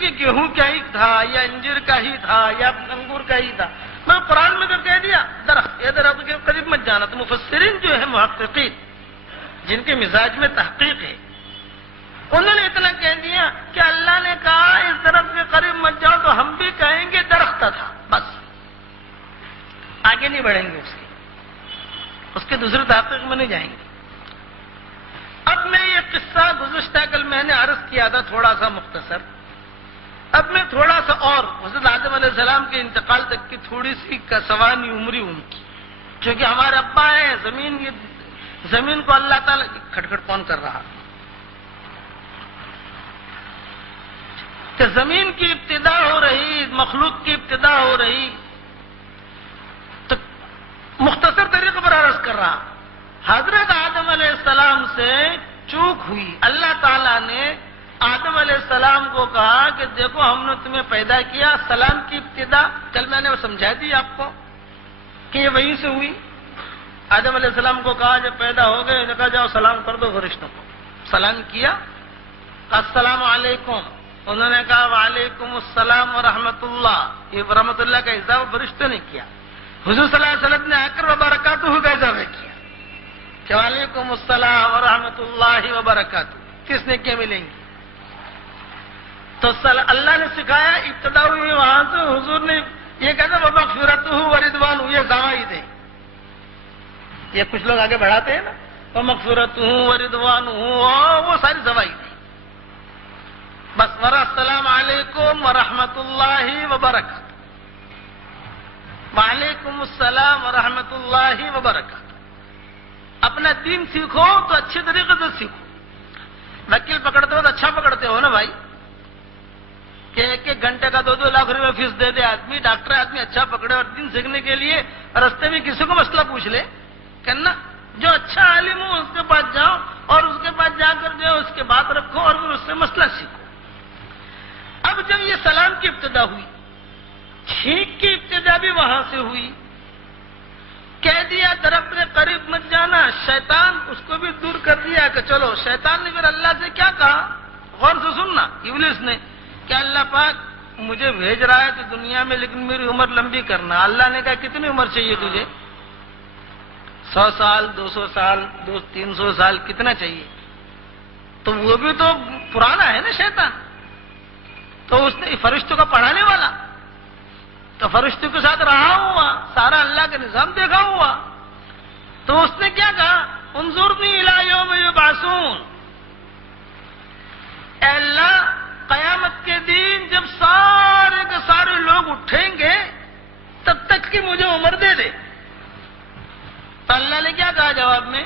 کہ گیہوں کا ہی تھا یا انجیر کا ہی تھا یا انگور کا ہی تھا. میں قرآن میں تو کہہ دیا درخت، یہ درخت کے قریب مت جانا. تو مفسرین جو ہے محققین جن کے مزاج میں تحقیق ہے، انہوں نے اتنا کہہ دیا کہ اللہ نے کہا اس درخت کے قریب مت جاؤ تو ہم بھی کہیں گے درخت تھا، بس آگے نہیں بڑھیں گے، اس کے دوسرے تحقیق میں نہیں جائیں گے. اب میں یہ قصہ گزشتہ کل میں نے عرض کیا تھا تھوڑا سا مختصر. اب میں تھوڑا سا اور حضرت آدم علیہ السلام کے انتقال تک کی تھوڑی سی سوانی عمری ان کی، کیونکہ ہمارے ابا ہیں زمین کو اللہ تعالیٰ کھٹکھٹ کون کر رہا کہ زمین کی ابتدا ہو رہی، مخلوق کی ابتدا ہو رہی. تو مختصر طریقے پر عرض کر رہا، حضرت آدم علیہ السلام سے چوک ہوئی. اللہ تعالیٰ نے آدم علیہ السلام کو کہا کہ دیکھو ہم نے تمہیں پیدا کیا. سلام کی ابتدا کل میں نے وہ سمجھا دی آپ کو کہ یہ وہیں سے ہوئی. آدم علیہ السلام کو کہا جب پیدا ہو گئے نے کہا جاؤ سلام کر دو فرشتوں کو. سلام کیا، السلام علیکم. انہوں نے کہا وعلیکم السلام ورحمۃ اللہ. یہ رحمۃ اللہ کا اضافہ فرشتوں نے کیا. حضور صلی اللہ علیہ وسلم نے آ کر وبرکاتہ کا اضافہ کیا کہ وعلیکم السلام ورحمۃ اللہ وبرکاتہ. کس نے کیا ملیں گی؟ تو اللہ نے سکھایا، ابتدا ہوئی وہاں سے. حضور نے یہ کہا ومغفرتہ ورضوانہ، یہ زوائد ہے. یہ کچھ لوگ آگے بڑھاتے ہیں نا ومغفرتہ ورضوانہ، وہ ساری زوائد ہے. بس السلام علیکم ورحمۃ اللہ وبرکاتہ، وعلیکم السلام ورحمۃ اللہ وبرکاتہ. اپنا دین سیکھو تو اچھے طریقے سے سیکھو. وکیل پکڑتے ہو تو اچھا پکڑتے ہو نا بھائی، کہ ایک ایک گھنٹے کا 2-2 لاکھ روپے فیس دے دے آدمی. ڈاکٹر آدمی اچھا پکڑے اور دین سیکھنے کے لیے رستے میں کسی کو مسئلہ پوچھ لے کہنا جو اچھا عالم ہو اس کے پاس جاؤ اور اس کے پاس جا کر جو اس کے بات رکھو اور پھر اس سے مسئلہ سیکھو. اب جب یہ سلام کی ابتدا ہوئی، چھینک کی ابتدا بھی وہاں سے ہوئی. کہہ دیا درخت کے قریب مت جانا. شیطان اس کو بھی دور کر دیا کہ چلو. شیطان نے پھر اللہ سے کیا کہا؟ غور سے سننا. ابلیس نے کہ اللہ پاک مجھے بھیج رہا ہے تو دنیا میں، لیکن میری عمر لمبی کرنا. اللہ نے کہا کتنی عمر چاہیے تجھے؟ 100 سال 200 سال 300 سال کتنا چاہیے؟ تو وہ بھی تو پرانا ہے نا شیطان. تو اس نے فرشتوں کا پڑھانے والا، تو فرشتوں کے ساتھ رہا ہوا، سارا اللہ کا نظام دیکھا ہوا. تو اس نے کیا کہا؟ انظرنی الی یوم یبعثون. اے اللہ قیامت کے دن جب سارے کے سارے لوگ اٹھیں گے تب تک کی مجھے عمر دے دے. تو اللہ نے کیا کہا جواب میں؟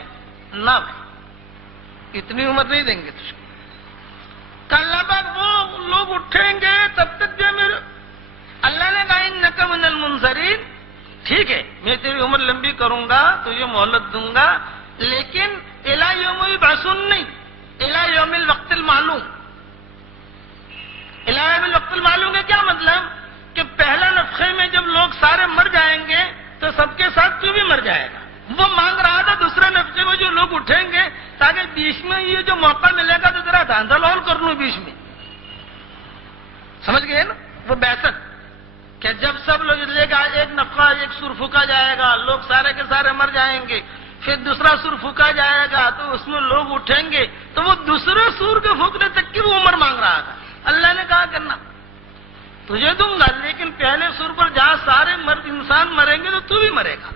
نہ بھائی اتنی عمر نہیں دیں گے تجھ کو. کہ اللہ پاک وہ لوگ اٹھیں گے تب تک جو میرے، اللہ نے کہا انک من المنظرین. ٹھیک ہے میں تیری عمر لمبی کروں گا، تجھے مہلت دوں گا، لیکن الی یوم یبعثون نہیں، الی یوم الوقت المعلوم. الی یوم الوقت المعلوم کا کیا مطلب؟ کہ پہلا نفخے میں جب لوگ سارے مر جائیں گے تو سب کے ساتھ تو بھی مر جائے گا. وہ مانگ رہا تھا دوسرے نفخے میں جو لوگ اٹھیں گے تاکہ بیچ میں یہ جو موقع ملے گا تو ذرا دھاندل ہول کر لوں بیچ میں. سمجھ گئے نا وہ بعثت، کہ جب سب لوگ لے گا ایک نفخہ، ایک سور پھونکا جائے گا، لوگ سارے کے سارے مر جائیں گے. پھر دوسرا سور پھونکا جائے گا تو اس میں لوگ اٹھیں گے. تو وہ دوسرے سور کے پھونکنے تک کی وہ عمر مانگ رہا تھا. اللہ نے کہا کرنا تجھے دوں گا، لیکن پہلے سور پر جہاں سارے مرد انسان مریں گے تو بھی مرے گا.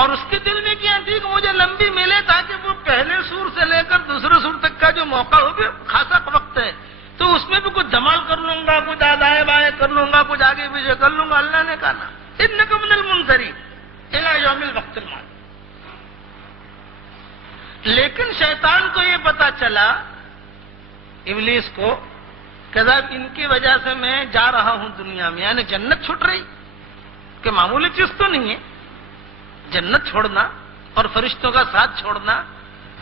اور اس کے دل میں کیا تھی کہ مجھے لمبی ملے تاکہ وہ پہلے سور سے لے کر دوسرے سور تک کا جو موقع ہو بھی خاصا وقت ہے تو اس میں بھی کچھ دھمال کر لوں گا، کچھ دائیں بائیں کر لوں گا، کچھ آگے پیچھے کر لوں گا. اللہ نے کہا نا انک من المنظرین الی یوم الوقت المعلوم. لیکن شیطان کو یہ پتا چلا، ابلیس کو، کہ صاحب ان کی وجہ سے میں جا رہا ہوں دنیا میں، یعنی جنت چھوٹ رہی، کہ معمولی چیز تو نہیں ہے جنت چھوڑنا اور فرشتوں کا ساتھ چھوڑنا،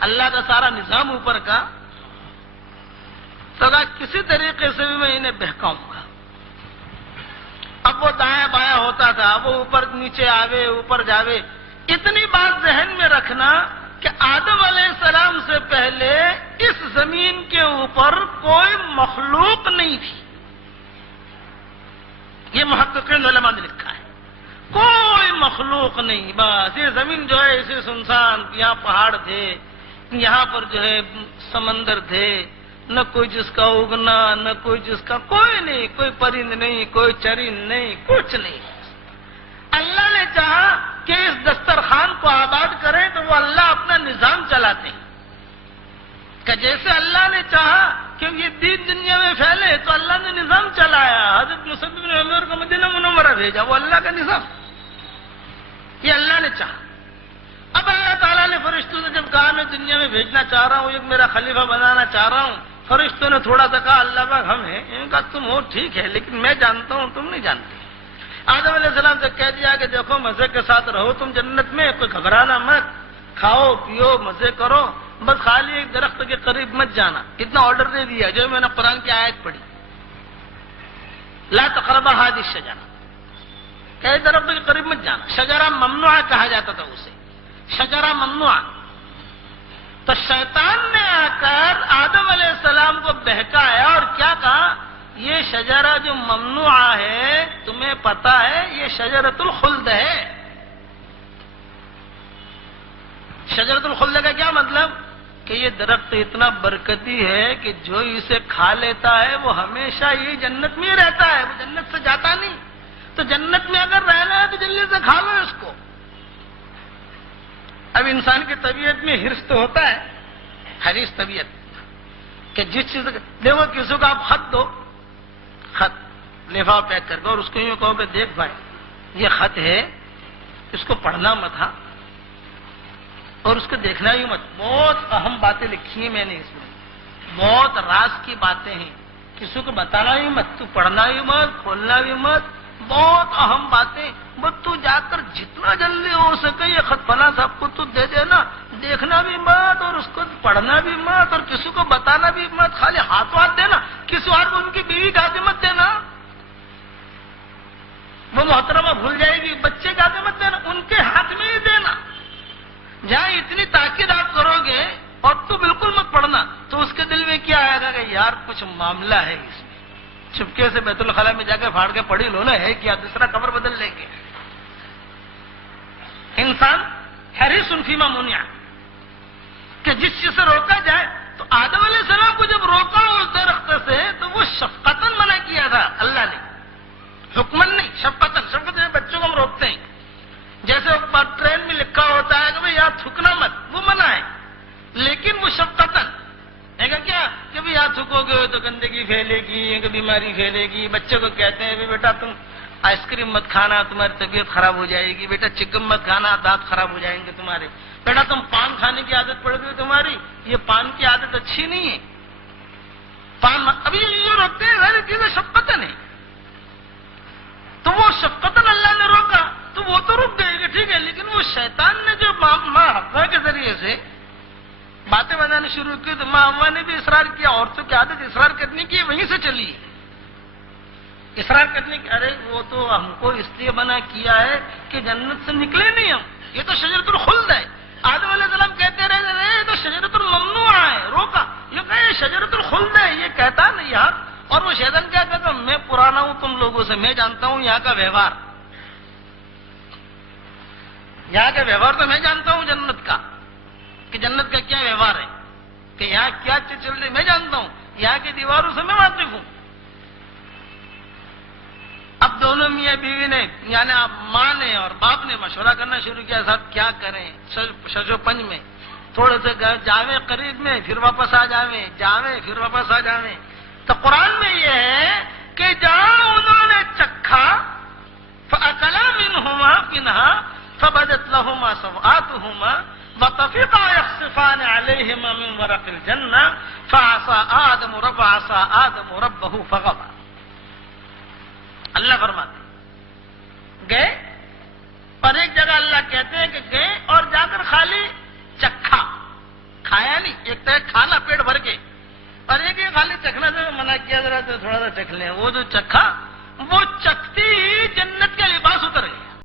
اللہ کا سارا نظام اوپر کا. تو کسی طریقے سے بھی میں انہیں بہکاؤں گا. اب وہ دائیں بائیں ہوتا تھا، وہ اوپر نیچے آوے اوپر جاوے. اتنی بات ذہن میں رکھنا کہ آدم علیہ السلام سے پہلے اس زمین کے اوپر کوئی مخلوق نہیں تھی. یہ محققین علماء نے لکھا ہے. کوئی مخلوق نہیں، بس یہ زمین جو ہے اسے سنسان، یہاں پہاڑ تھے، یہاں پر جو ہے سمندر تھے، نہ کوئی جس کا اگنا، نہ کوئی جس کا، کوئی نہیں، کوئی پرند نہیں، کوئی چرند نہیں، کچھ نہیں. اللہ نے چاہا کہ اس دسترخوان کو آباد کریں تو وہ اللہ اپنا نظام چلاتے ہیں کہ جیسے اللہ نے چاہا کہ یہ دین دنیا میں پھیلے تو اللہ نے نظام چلایا. حضرت مصعب بن عمر کو مدینہ منورہ بھیجا، وہ اللہ کا نظام، یہ اللہ نے چاہا. اب اللہ تعالیٰ نے فرشتوں سے جب کہا میں دنیا میں بھیجنا چاہ رہا ہوں، ایک میرا خلیفہ بنانا چاہ رہا ہوں، فرشتوں نے تھوڑا سا کہا اللہ پاک ہم ہیں. ان کا تم ہو ٹھیک ہے لیکن میں جانتا ہوں تم نہیں جانتے. آدم علیہ السلام سے کہہ دیا کہ دیکھو مزے کے ساتھ رہو تم جنت میں، کوئی گھبرانا مت، کھاؤ پیو مزے کرو، بس خالی ایک درخت کے قریب مت جانا. اتنا آرڈر دے دیا جو میں نے قرآن کی آیت پڑھی، لا تقربا هذه الشجرہ، کہ درخت کے قریب مت جانا. شجرہ ممنوع کہا جاتا تھا اسے، شجرہ ممنوع. تو شیطان نے آ کر آدم علیہ السلام کو بہکایا اور کیا کہا، یہ شجرہ جو ممنوع ہے تمہیں پتا ہے یہ شجرۃ الخلد ہے. شجرۃ الخلد کا کیا مطلب کہ یہ درخت اتنا برکتی ہے کہ جو اسے کھا لیتا ہے وہ ہمیشہ یہ جنت میں ہی رہتا ہے، وہ جنت سے جاتا نہیں. تو جنت میں اگر رہنا ہے تو جلدی سے کھا لو اس کو. اب انسان کی طبیعت میں حرص تو ہوتا ہے، حریص طبیعت، کہ جس چیز دیکھو کسی کو آپ خط دو، خط لفاف پیک کر کے، اور اس کو یوں کہو کہ دیکھ بھائی یہ خط ہے، اس کو پڑھنا مت، ہاں، اور اس کو دیکھنا ہی مت. بہت اہم باتیں لکھی ہیں میں نے اس میں، بہت راز کی باتیں ہیں، کسی کو بتانا ہی مت، تو پڑھنا ہی مت، کھولنا بھی مت، بہت اہم باتیں. بس تو جا کر جتنا جلدی ہو سکے یہ خط فلاں صاحب کو تو دے دینا، دیکھنا بھی مت اور اس کو پڑھنا بھی مت اور کسی کو بتانا بھی مت، خالی ہاتھوں ہاتھ دینا. کسی اور کو ان کی بیوی کا مت دینا، وہ محترمہ بھول جائے گی. بچے کا مت دینا، ان کے ہاتھ میں ہی دینا. جہاں اتنی تاکید آپ کرو گے اور تو بالکل مت پڑھنا تو اس کے دل میں کیا آئے گا کہ یار کچھ معاملہ ہے اس میں. چپکے سے بیت الخلاء میں جا کے پھاڑ کے پڑھی لو نا، ہے کیا، دوسرا کور بدل لے کے. انسان حریص فیما منع، کہ جس چیز سے روکا جائے. تو آدم علیہ السلام کو جب روکا اس درخت سے تو وہ شفقتاً منع کیا تھا اللہ نے، حکمن نہیں، شفقتاً. شفقتاً بچوں کو ہم روکتے ہیں، جیسے ٹرین میں لکھا ہوتا ہے کہ بھائی یار تھکنا مت، وہ منع ہے، لیکن وہ شفقتاً ہے کہ کیا کہ بھائی یار تھکو گے تو گندگی پھیلے گی، بیماری پھیلے گی. بچے کو کہتے ہیں بیٹا تم آئس کریم مت کھانا، تمہاری طبیعت خراب ہو جائے گی. بیٹا چکن مت کھانا، دانت خراب ہو جائیں گے تمہارے. بیٹا تم پان کھانے کی عادت پڑ گئی تمہاری، یہ پان کی عادت اچھی نہیں ہے، پان مت. ابھی یہ روکتے ہیں ساری چیزیں شفقتاً ہیں. تو وہ شفقتاً اللہ نے روکا تو وہ تو رک گئے کہ ٹھیک ہے، لیکن وہ شیطان نے جو ماں حوا کے ذریعے سے باتیں بنانے شروع کی تو ماں حوا نے بھی اصرار کیا. عورتوں کی عادت اصرار کرنے کی وہیں سے چلی، اصرار کرنے کی. ارے وہ تو ہم کو اس لیے منع کیا ہے کہ جنت سے نکلے نہیں ہم، یہ تو شجرۃ الخلد ہے. آدم علیہ السلام کہتے رہے یہ تو شجرۃ الممنوع ہے، روکا. یہ کہ یہ شجرۃ الخلد ہے، یہ کہتا نہیں یار. اور وہ شیطان کیا کہتا، میں پرانا ہوں تم لوگوں سے، میں جانتا ہوں یہاں کا ویوہار، یہاں کا ویوہار تو میں جانتا ہوں جنت کا، کہ جنت کا کیا ویوہار ہے، کہ یہاں کیا چیز چل رہی میں جانتا ہوں، یہاں کی دیواروں سے میں واقف ہوں. اب دونوں میاں بیوی نے، یعنی ماں نے اور باپ نے مشورہ کرنا شروع کیا، صاحب کیا کریں. شش و پنج میں تھوڑے سے جاویں قریب میں، پھر واپس آ جاویں، جاویں پھر واپس آ جاویں. تو قرآن میں یہ ہے کہ جہاں انہوں نے چکھا فَأَكَلَا مِنْهُمَا مِنْهَا فَبَدَتْ لَهُمَا سَوْآتُهُمَا وَطَفِقَا يَخْصِفَانِ عَلَيْهِمَا مِنْ وَرَقِ الْجَنَّةِ فَعَصَىٰ آدَمُ رَبَّهُ فَغَوَىٰ. اللہ فرماتے گئے، اور ایک جگہ اللہ کہتے ہیں کہ گئے اور جا کر خالی چکھا، کھایا نہیں. ایک تو کھانا پیٹ بھر کے، اور ایک خالی چکھنا سے منع کیا ذرا تو تھوڑا سا چکھ لیں. وہ جو چکھا